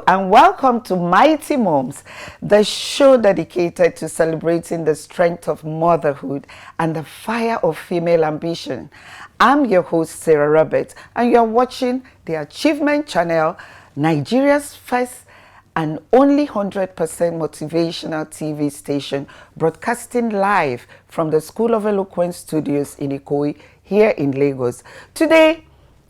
Hello and welcome to Mighty Moms, the show dedicated to celebrating the strength of motherhood and the fire of female ambition. I'm your host, Sarah Roberts, and you're watching the Achievement Channel, Nigeria's first and only 100% motivational TV station, broadcasting live from the School of Eloquence Studios in Ikoyi, here in Lagos. Today,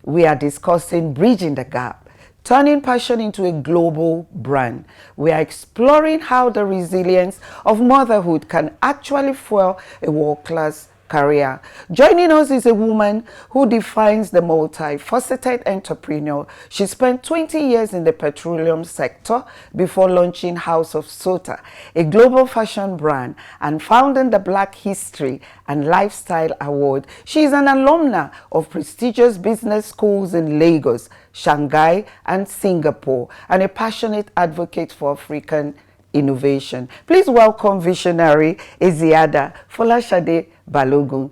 we are discussing Bridging the Gap, turning passion into a global brand. We are exploring how the resilience of motherhood can actually fuel a world-class career. Joining us is a woman who defines the multi-faceted entrepreneur. She spent 20 years in the petroleum sector before launching House of SOTA, a global fashion brand, and founding the Black History and Lifestyle Award. She is an alumna of prestigious business schools in Lagos, Shanghai, and Singapore, and a passionate advocate for African innovation. Please welcome visionary Eziada Folashade Balogun.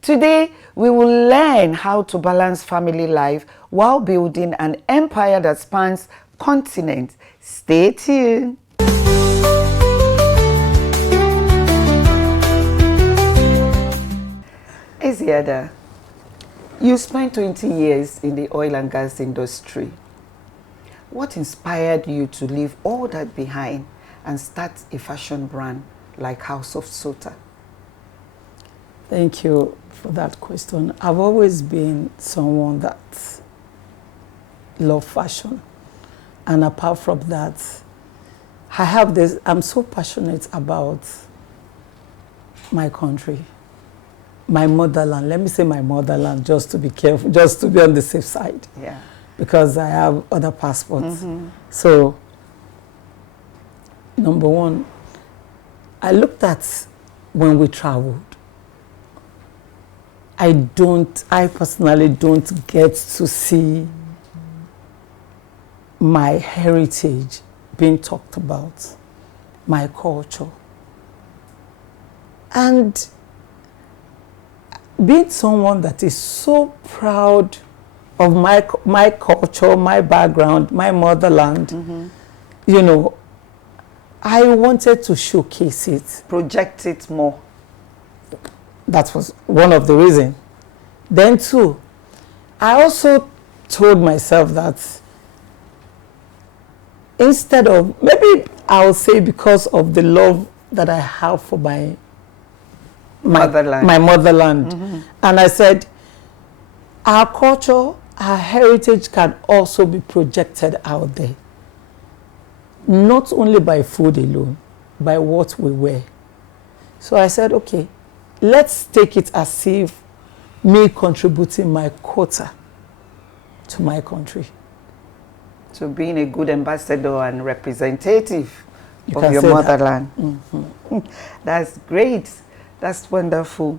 Today, we will learn how to balance family life while building an empire that spans continents. Stay tuned. Eziada, you spent 20 years in the oil and gas industry. What inspired you to leave all that behind and start a fashion brand like House of SOTA? Thank you for that question. I've always been someone that loves fashion. And apart from that, I'm so passionate about my country, my motherland. Let me say my motherland, just to be careful, just to be on the safe side. Yeah. Because I have other passports. So, number one, I looked at when we traveled. I personally don't get to see my heritage being talked about, my culture. And being someone that is so proud of my culture, my background, my motherland, you know, I wanted to showcase it. Project it more. That was one of the reasons. Then two, I also told myself that instead of, maybe I'll say because of the love that I have for my motherland. And I said, our culture, our heritage can also be projected out there. Not only by food alone, by what we wear. So I said, okay, let's take it as if me contributing my quota to my country. So being a good ambassador and representative of your motherland. That's great. That's wonderful.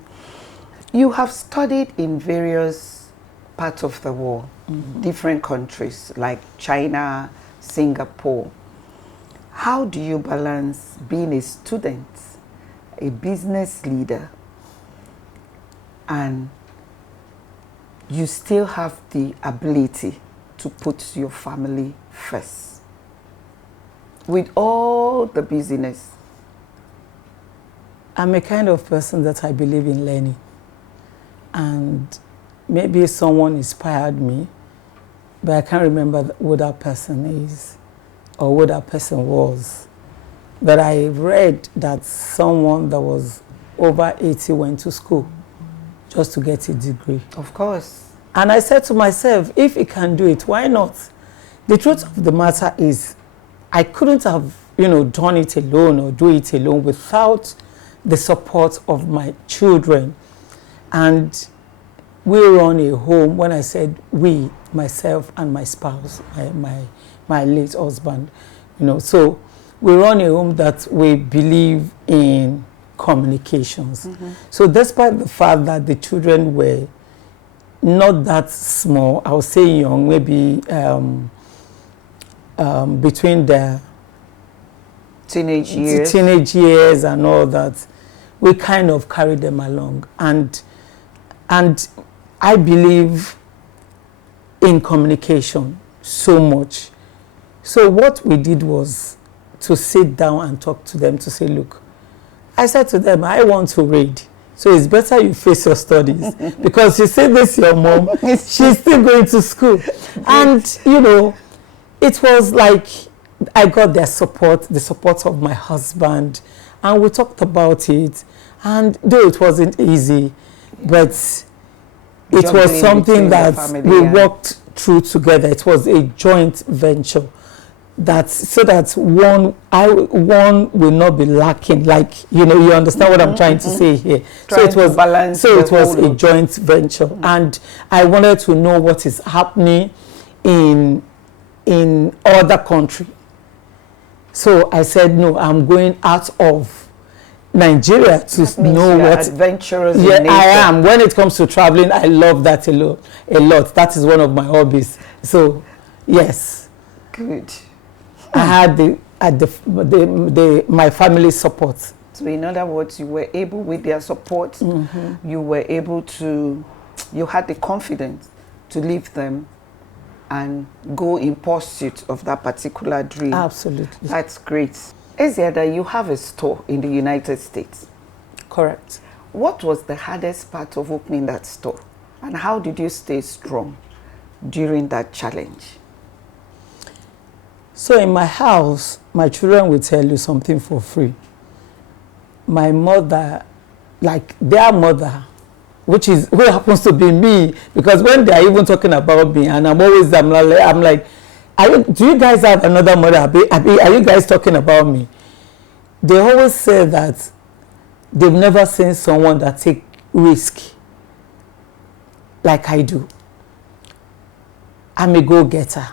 You have studied in various parts of the world, different countries like China, Singapore. How do you balance being a student, a business leader, and you still have the ability to put your family first with all the busyness? I'm a kind of person that I believe in learning. And maybe someone inspired me, but I can't remember who that person is or who that person was. But I read that someone that was over 80 went to school just to get a degree. Of course. And I said to myself, if he can do it, why not? The truth of the matter is, I couldn't have, done it alone or do it alone without the support of my children. And we run a home. When I said we, myself and my spouse, my late husband, so we run a home that we believe in communications. So despite the fact that the children were not that small, I would say young, maybe between the teenage years and all that, we kind of carried them along. And I believe in communication so much. So what we did was to sit down and talk to them to say, look, I said to them, I want to read. So it's better you face your studies. Because you say this, your mom, she's still going to school. And, you know, it was like I got their support, the support of my husband. And we talked about it. And though it wasn't easy, but it was something that we worked through together. It was a joint venture. So that one will not be lacking. Like, you know, you understand what I'm trying to say here. So it was a joint venture, and I wanted to know what is happening in other country. So I said, no, I'm going out of Nigeria to know what adventurous. Yeah, I am. When it comes to traveling, I love that a lot. That is one of my hobbies. So, yes. Good. I had my family's support. So in other words, you were able, with their support, you were able to, you had the confidence to leave them and go in pursuit of that particular dream. Absolutely. That's great. Eziada, you have a store in the United States. Correct. What was the hardest part of opening that store? And how did you stay strong during that challenge? So in my house, my children will tell you something for free. My mother, like their mother, who happens to be me, because when they are even talking about me, and I'm like, do you guys have another mother? Are you guys talking about me? They always say that they've never seen someone that take risk like I do. I'm a go-getter.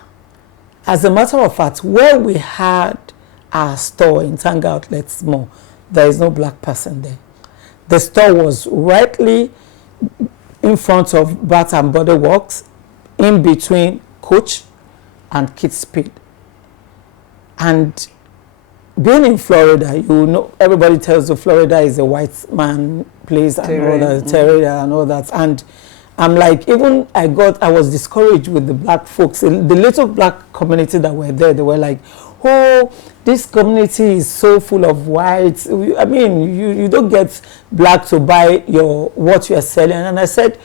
As a matter of fact, where we had our store in Tanga Outlets Mall, there is no black person there. The store was rightly in front of Bath and Body Works, in between Coach and Kid Speed. And being in Florida, you know, everybody tells you Florida is a white man place and all that, terror and all that. And I'm like, even I was discouraged with the black folks. The little black community that were there, they were like, oh, this community is so full of whites. I mean, you don't get black to buy what you are selling. And I said,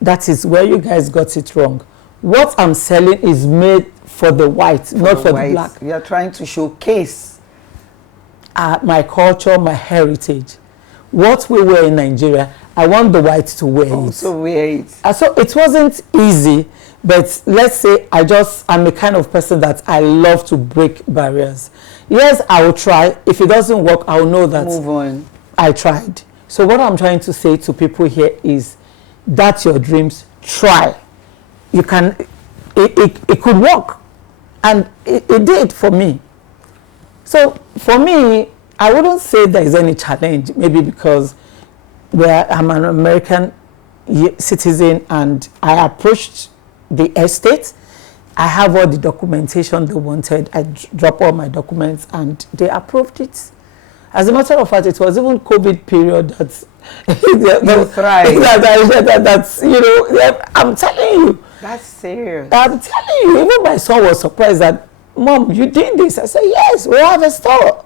that is where you guys got it wrong. What I'm selling is made for the white, not for the black. You're trying to showcase my culture, my heritage. What we wear in Nigeria, I want the white to wear it. Also wear it. So it wasn't easy, but let's say I'm a kind of person that I love to break barriers. Yes, I will try. If it doesn't work, I'll know that move on. I tried. So what I'm trying to say to people here is, that's your dreams, try. You can, it could work. And it did for me. So for me, I wouldn't say there is any challenge, maybe because I'm an American citizen and I approached the estate. I have all the documentation they wanted. I dropped all my documents and they approved it. As a matter of fact, it was even COVID period that that's, you know, I'm telling you. That's serious. I'm telling you, even my son was surprised that, Mom, you did this. I said, yes, we have a store.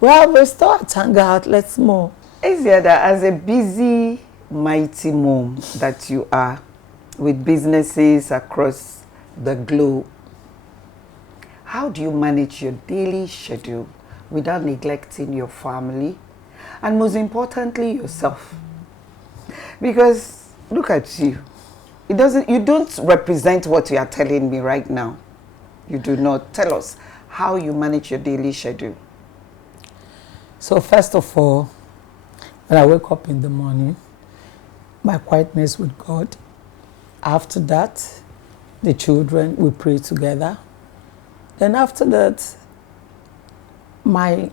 We have a store at Tanga Outlets Mall. Eziada, as a busy, mighty mom that you are, with businesses across the globe, how do you manage your daily schedule without neglecting your family and, most importantly, yourself? Because look at you. You don't represent what you are telling me right now. You do not. Tell us how you manage your daily schedule. So first of all, when I wake up in the morning, my quietness with God. After that, the children, we pray together. Then after that, my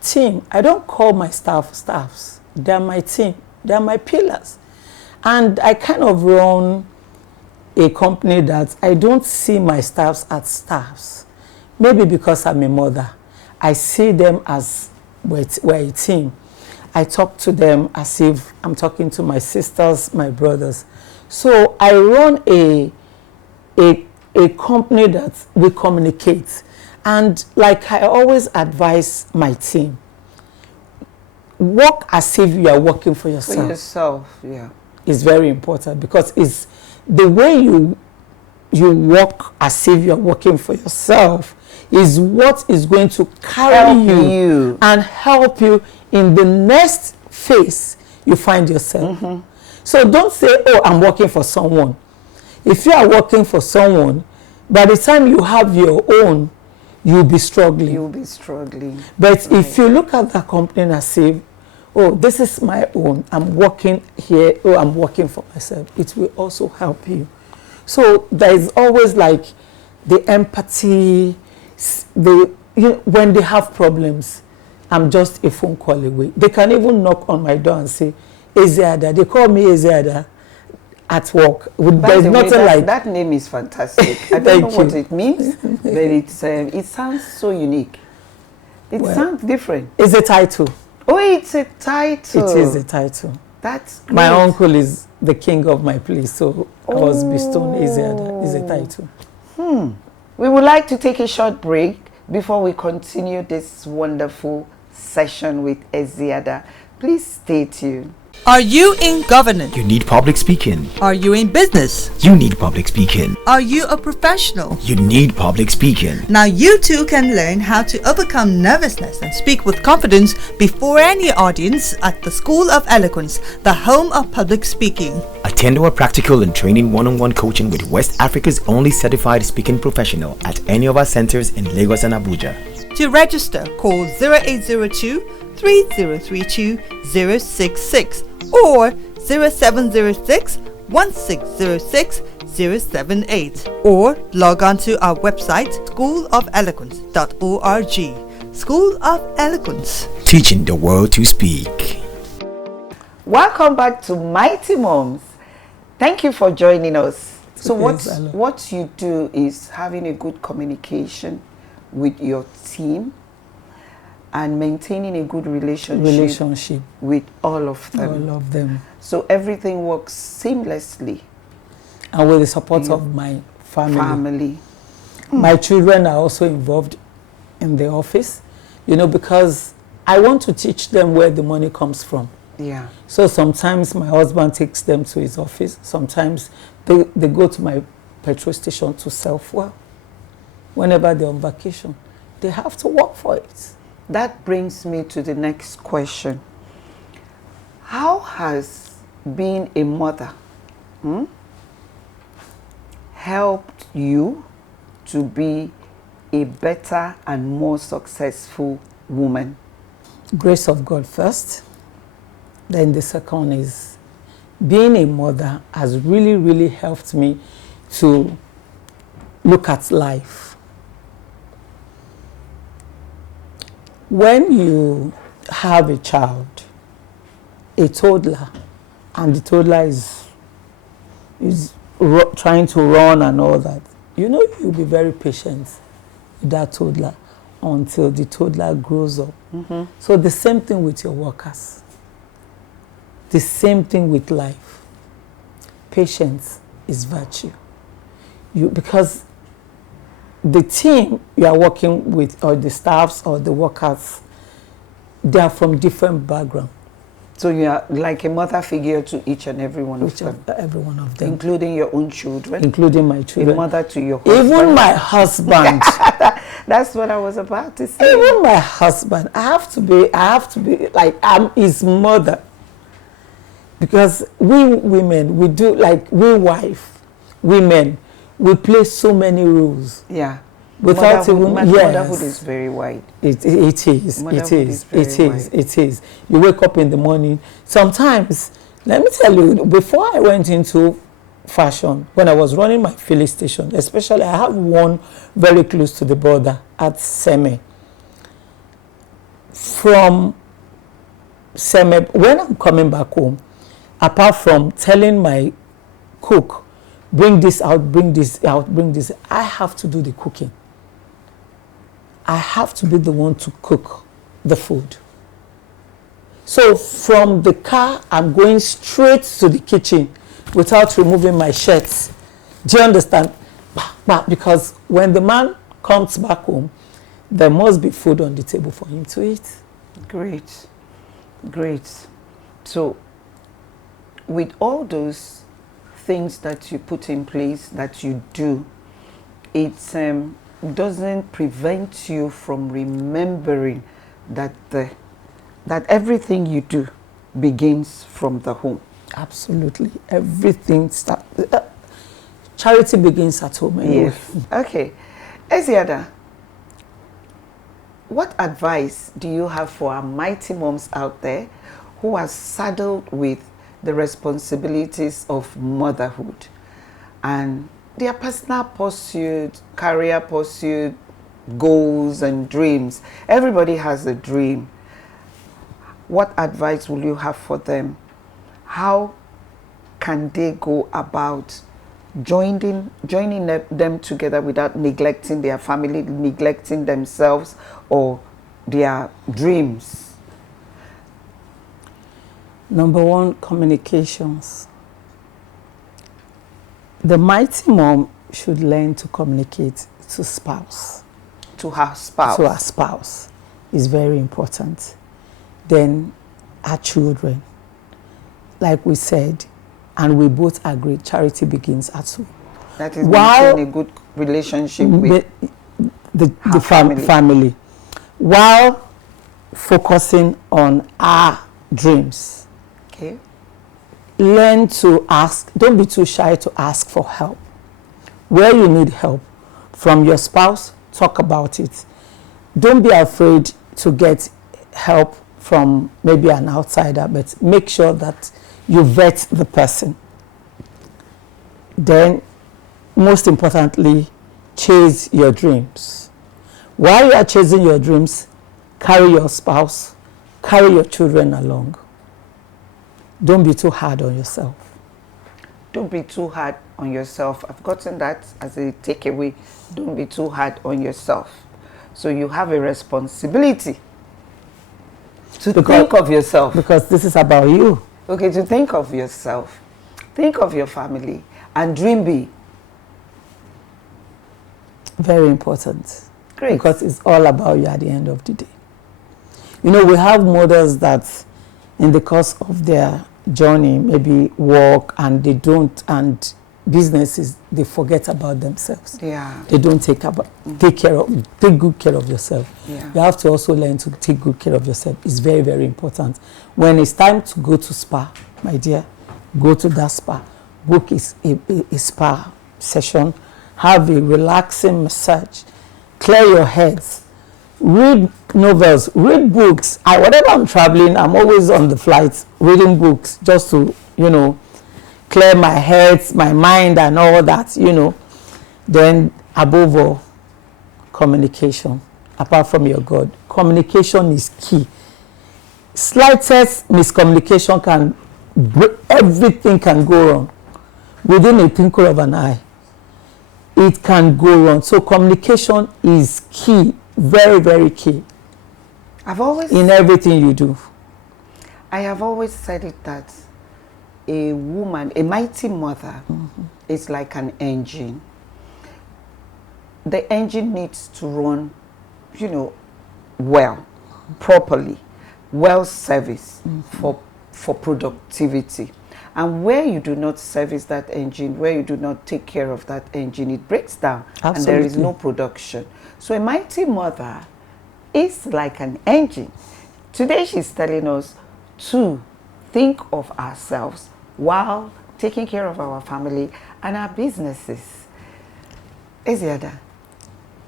team, I don't call my staffs. They're my team. They're my pillars. And I kind of run a company that I don't see my staffs as staffs. Maybe because I'm a mother. I see them as we're a team. I talk to them as if I'm talking to my sisters, my brothers. So I run a company that we communicate. And like I always advise my team, work as if you are working for yourself. For yourself, yeah. Is very important, because it's the way you work as if you're working for yourself is what is going to carry you and help you in the next phase you find yourself. Mm-hmm. So don't say, oh, I'm working for someone. If you are working for someone, by the time you have your own, you'll be struggling. You'll be struggling. But if you look at the company as if, oh, this is my own, I'm working here, oh, I'm working for myself, it will also help you. So there is always like the empathy, when they have problems, I'm just a phone call away. They can even knock on my door and say, Eziada, they call me Eziada at work. There's nothing like that name is fantastic. I don't know what it means, but it sounds so unique. It sounds different. It's a title. Oh, it's a title. It is a title. That's great. My uncle is the king of my place, so I was bestowed Eziada is a title. We would like to take a short break before we continue this wonderful session with Eziada. Please stay tuned. Are you in governance? You need public speaking. Are you in business? You need public speaking. Are you a professional? You need public speaking. Now you too can learn how to overcome nervousness and speak with confidence before any audience at the School of Eloquence, the home of public speaking. Attend our practical and training one-on-one coaching with West Africa's only certified speaking professional at any of our centers in Lagos and Abuja. To register, call 0802 3032 066 or 0706 1606 078, or log on to our website schoolofeloquence.org. School of Eloquence, teaching the world to speak. Welcome back to Mighty Moms. Thank you for joining us. So what you do is having a good communication with your team and maintaining a good relationship with all of them. So everything works seamlessly. And with the support of my family. My children are also involved in the office, because I want to teach them where the money comes from. Yeah. So sometimes my husband takes them to his office. Sometimes they go to my petrol station to sell fuel. Whenever they're on vacation, they have to work for it. That brings me to the next question. How has being a mother helped you to be a better and more successful woman? Grace of God first. Then the second is being a mother has really, really helped me to look at life. When you have a child, a toddler, and the toddler is trying to run and all that, you'll be very patient with that toddler until the toddler grows up. Mm-hmm. So the same thing with your workers. The same thing with life. Patience is virtue. Because the team you are working with, or the staffs or the workers, they are from different backgrounds. So you are like a mother figure to each and every one of them. Every one of them. Including your own children. Including my children. A mother to your husband. Even my husband. That's what I was about to say. Even my husband. I have to be like, I'm his mother. Because we women, we do, like, women, we play so many roles. Yeah. Without motherhood is very wide. It is. You wake up in the morning. Sometimes, let me tell you, before I went into fashion, when I was running my filling station, especially I have one very close to the border at Seme. From Seme, when I'm coming back home, apart from telling my cook, bring this out, bring this out, bring this, I have to do the cooking. I have to be the one to cook the food. So from the car, I'm going straight to the kitchen without removing my shirts. Do you understand? Because when the man comes back home, there must be food on the table for him to eat. Great. Great. So, with all those things that you put in place, that you do, it doesn't prevent you from remembering that that everything you do begins from the home. Absolutely. Everything charity begins at home anyway. Yes. Okay. Eziada, what advice do you have for our mighty moms out there who are saddled with the responsibilities of motherhood and their personal pursuit, career pursuit, goals and dreams? Everybody has a dream. What advice will you have for them? How can they go about joining them together without neglecting their family, neglecting themselves or their dreams? Number one, communications. The mighty mom should learn to communicate to spouse. To her spouse. To her spouse is very important. Then our children. Like we said, and we both agree, charity begins at home. That is maintaining a good relationship with the family. While focusing on our dreams. Okay. Learn to ask. Don't be too shy to ask for help. Where you need help from your spouse, talk about it. Don't be afraid to get help from maybe an outsider, but make sure that you vet the person. Then, most importantly, chase your dreams. While you are chasing your dreams, carry your spouse, carry your children along. Don't be too hard on yourself. Don't be too hard on yourself. I've gotten that as a takeaway. Don't be too hard on yourself. So you have a responsibility to think of yourself. Because this is about you. Okay, to think of yourself. Think of your family and dream big. Very important. Great. Because it's all about you at the end of the day. You know, we have mothers that in the course of their journey maybe work and they don't, and businesses, they forget about themselves. Yeah. They don't take good care of yourself. Yeah. You have to also learn to take good care of yourself. It's very, very important. When it's time to go to spa, my dear, go to that spa. Book a spa session. Have a relaxing massage. Clear your heads. Read novels, read books. Whenever I'm traveling, I'm always on the flight reading books just to, clear my head, my mind and all that, Then above all, communication. Apart from your God, communication is key. Slightest miscommunication everything can go wrong. Within a twinkle of an eye, it can go wrong. So communication is key. Very, very key. In everything you do. I have always said it that a woman, a mighty mother, is like an engine. The engine needs to run, well, properly, well serviced for productivity. And where you do not service that engine, where you do not take care of that engine, it breaks down. Absolutely. And there is no production. So a mighty mother is like an engine. Today she's telling us to think of ourselves while taking care of our family and our businesses. Eziada,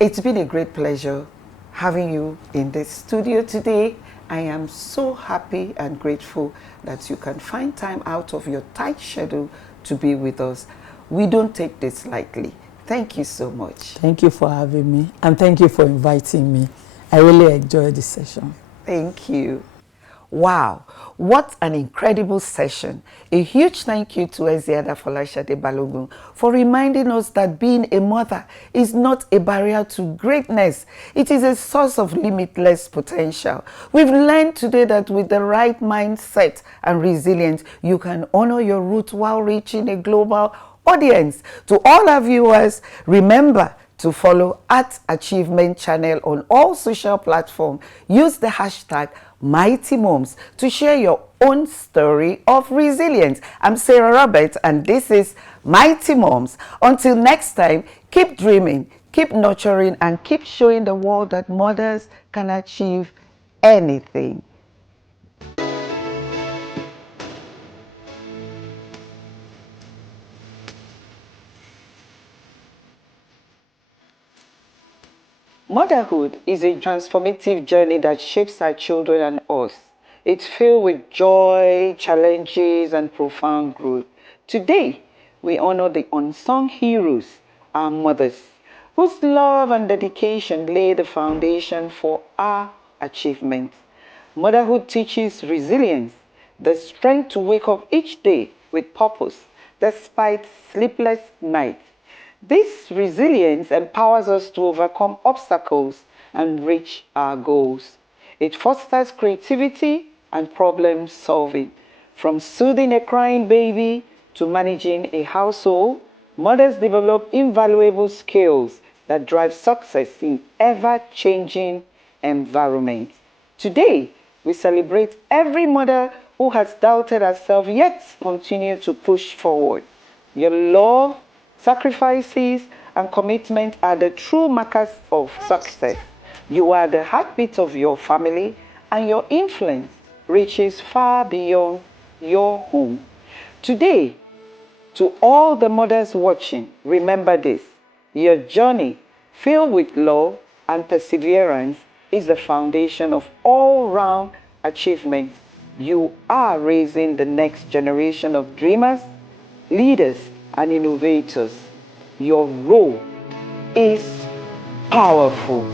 it's been a great pleasure having you in the studio today. I am so happy and grateful that you can find time out of your tight schedule to be with us. We don't take this lightly. Thank you so much. Thank you for having me, and thank you for inviting me. I really enjoyed this session. Thank you. Wow, what an incredible session. A huge thank you to Eziada Folashade Balogun for reminding us that being a mother is not a barrier to greatness. It is a source of limitless potential. We've learned today that with the right mindset and resilience, you can honor your roots while reaching a global audience. To all our viewers, remember to follow at Achievement Channel on all social platforms. Use the hashtag Mighty Moms to share your own story of resilience. I'm Sarah Roberts, and this is Mighty Moms. Until next time, keep dreaming, keep nurturing, and keep showing the world that mothers can achieve anything. Motherhood is a transformative journey that shapes our children and us. It's filled with joy, challenges, and profound growth. Today, we honor the unsung heroes, our mothers, whose love and dedication lay the foundation for our achievements. Motherhood teaches resilience, the strength to wake up each day with purpose, despite sleepless nights. This resilience empowers us to overcome obstacles and reach our goals. It fosters creativity and problem solving. From soothing a crying baby to managing a household, mothers develop invaluable skills that drive success in ever-changing environments. Today, we celebrate every mother who has doubted herself yet continue to push forward. Your love, sacrifices, and commitment are the true markers of success. You are the heartbeat of your family, and your influence reaches far beyond your home. Today, to all the mothers watching, remember this: your journey, filled with love and perseverance, is the foundation of all-round achievement. You are raising the next generation of dreamers, leaders, and innovators. Your role is powerful.